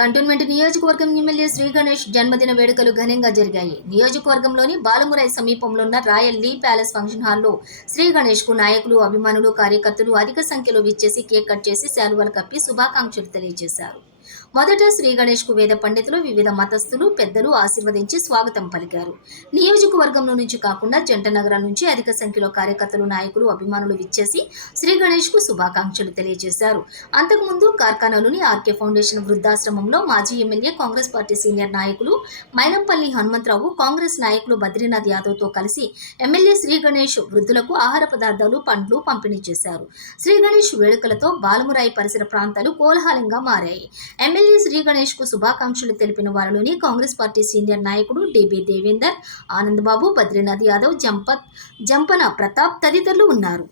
Cantonment నియోజకవర్గం MLA Shri Ganesh జన్మదిన వేడుకలు ఘనంగా జరిగాయి. నియోజకవర్గంలోని బాలమురై సమీపంలో ఉన్న రాయల్ లీ ప్యాలెస్ ఫంక్షన్ హాల్లో శ్రీ గణేష్ కు నాయకులు, అభిమానులు, కార్యకర్తలు అధిక సంఖ్యలో విచ్చేసి కేక్ కట్ చేసి శాలువాలు కప్పి శుభాకాంక్షలు తెలియజేశారు. మొదట శ్రీ గణేష్ కు వేద పండితులు, వివిధ మతస్థులు, పెద్దలు ఆశీర్వదించి స్వాగతం పలికారు. నియోజకవర్గంలో నుంచి కాకుండా జంట నగరాల నుంచి అధిక సంఖ్యలో కార్యకర్తలు, నాయకులు, అభిమానులు విచ్చేసి శ్రీ గణేష్ కు శుభాకాంక్షలు తెలియజేశారు. అంతకుముందు కార్ఖానాలోని ఆర్కే ఫౌండేషన్ వృద్ధాశ్రమంలో మాజీ ఎమ్మెల్యే, కాంగ్రెస్ పార్టీ సీనియర్ నాయకులు మైనంపల్లి హనుమంతరావు, కాంగ్రెస్ నాయకులు బద్రీనాథ్ యాదవ్ తో కలిసి ఎమ్మెల్యే శ్రీ గణేష్ వృద్ధులకు ఆహార పదార్థాలు, పండ్లు పంపిణీ చేశారు. శ్రీ గణేష్ వేడుకలతో బాలమురాయి పరిసర ప్రాంతాలు కోలాహలంగా మారాయి. ఎమ్మెల్యే శ్రీ గణేష్ కు శుభాకాంక్షలు తెలిపిన వారిలోని కాంగ్రెస్ పార్టీ సీనియర్ నాయకుడు డిబి దేవేందర్, ఆనంద్ బాబు, బద్రీనాథ్ యాదవ్, జంపన ప్రతాప్ తదితరులు ఉన్నారు.